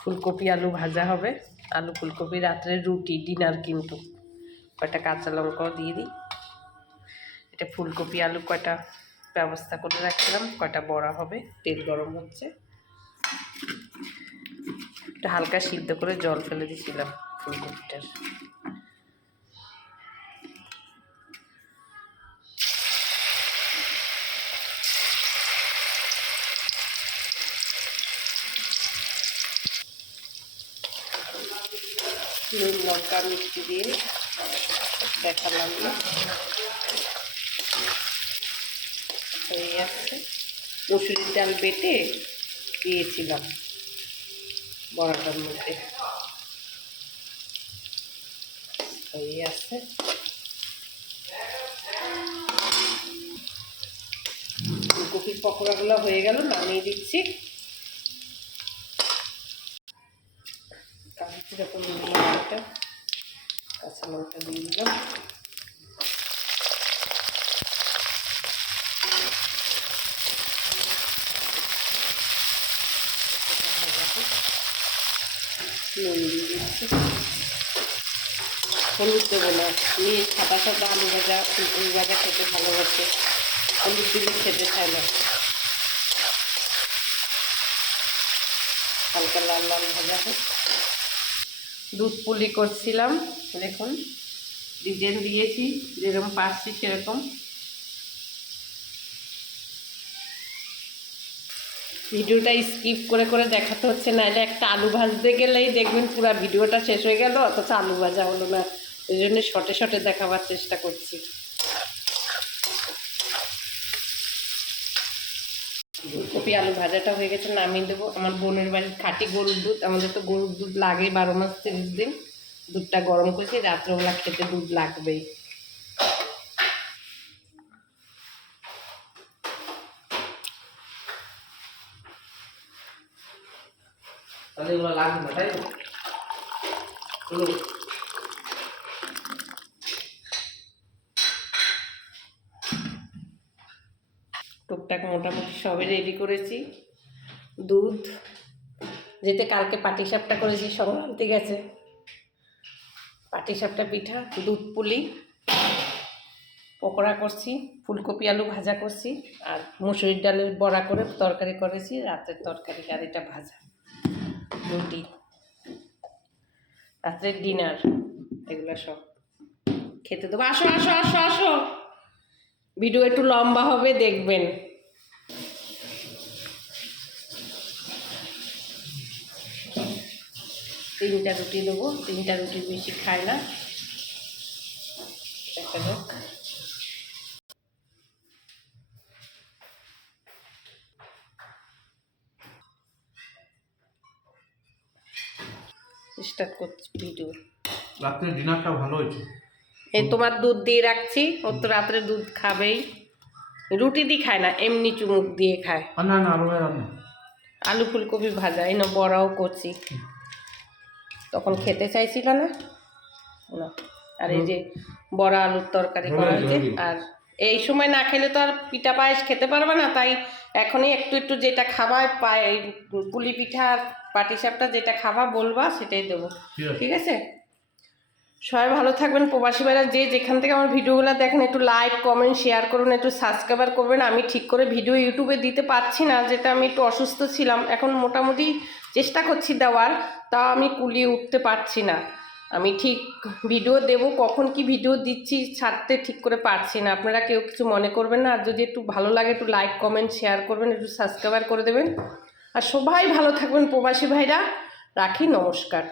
ফুলকপি আলু ভাজা হবে, আলু ফুলকপি রাত্রে রুটি ডিনার। কিন্তু কয়টা কাঁচা লঙ্কাও দিয়ে দিই। এটা ফুলকপি আলু কয়টা ব্যবস্থা করে রাখছিলাম, কয়টা বড়া হবে। তেল গরম হচ্ছে, একটু হালকা সিদ্ধ করে জল ফেলে দিয়েছিলাম ফুলকপিটার। নুন লঙ্কা মিষ্টি দিয়ে দেখালাম না, হয়ে যাচ্ছে। মসুরির ডাল বেটে দিয়েছিলাম বড়াটার মধ্যে, হয়ে আসছে। ফুলকপির পকোড়াগুলো হয়ে গেল, নামিয়ে দিচ্ছি। যখন লঙ্কাটা কাঁচা লঙ্কা দিয়ে দিলাম, নুন দিয়ে দিচ্ছি। হলুদ দেবো না, মেয়ে সাদা সাদা আলু ভাজা ফুলকপি ভাজা খেতে ভালোবাসে, হলুদ দিলে খেতে চায় না। হালকা লাল লাল ভাজা হোক। দুধ পুলি করছিলাম, দেখুন ডিজাইন দিয়েছি যেরকম পারছি সেরকম। ভিডিওটা স্কিপ করে করে দেখাতে হচ্ছে, নাহলে একটা আলু ভাজতে গেলেই দেখবেন পুরো ভিডিওটা শেষ হয়ে গেল, অথচ আলু ভাজা হলো না। এই জন্য শর্টে শর্টে দেখাবার চেষ্টা করছি। ফুলকপি আলু ভাজাটা হয়ে গেছে, নামিয়ে দেবো। আমার বোনের বাড়ির খাঁটি গরুর দুধ, আমাদের তো গরুর দুধ লাগে 12 মাস 30 দিন। দুধটা গরম করেছি, রাত্রেবেলা খেতে দুধ লাগবেই। তাহলে এগুলো লাগবে না, তাই তো? টুকটাক মোটামুটি সবই রেডি করেছি। দুধ যেতে কালকে পাটিসাপটা করেছি, সংক্রান্তি গেছে। পাটিসাপটা পিঠা, দুধ পুলি, পকোড়া করছি, ফুলকপি আলু ভাজা করছি, আর মুসুরির ডালের বড়া করে তরকারি করেছি। রাতের তরকারি আর এটা ভাজা, রুটি, রাত্রের ডিনার, এগুলো সব খেতে দেবো। আসো আসো আসো আসো, ভিডিও একটু লম্বা হবে, দেখবেন। তিনটা রুটি দেবো, তিনটা রুটি বেশি খায় না। একটা হোক। স্টার্ট করছি ভিডিও। রাত্রে ডিনারটা ভালো হয়েছে। এই তোমার দুধ দিয়ে রাখছি, ও তো রাত্রে দুধ খাবেই। রুটি দিয়ে খায় না, এমনি চুমুক দিয়ে খায়। না না, আলু রান্না, আলু ফুলকপি ভাজা, এই না বড়াও করছি। তখন খেতে চাইছিল না না। আর এই যে বড়া আলুর তরকারি করা হয়েছে। আর এই সময় না খেলে তো আর পিঠা পায়েস খেতে পারবে না, তাই এখনই একটু একটু যেটা খাবা পুলি পিঠা আর পাটিসাপটা যেটা খাবা বলবা সেটাই দেবো, ঠিক আছে? সবাই ভালো থাকবেন। প্রবাসী ভাইরা যে যেখান থেকে আমার ভিডিওগুলো দেখেন, একটু লাইক কমেন্ট শেয়ার করুন, একটু সাবস্ক্রাইব করবেন। আমি ঠিক করে ভিডিও ইউটিউবে দিতে পারছি না, যেটা আমি একটু অসুস্থ ছিলাম। এখন মোটামুটি চেষ্টা করছি দেওয়ার, তাও আমি কুলিয়ে উঠতে পারছি না। আমি ঠিক ভিডিও দেব, কখন কি ভিডিও দিচ্ছি ছাড়তে ঠিক করে পারছি না। আপনারা কেউ কিছু মনে করবেন না। আর যদি একটু ভালো লাগে একটু লাইক কমেন্ট শেয়ার করবেন, একটু সাবস্ক্রাইব করে দেবেন। আর সবাই ভালো থাকবেন প্রবাসী ভাইরা। রাখি, নমস্কার।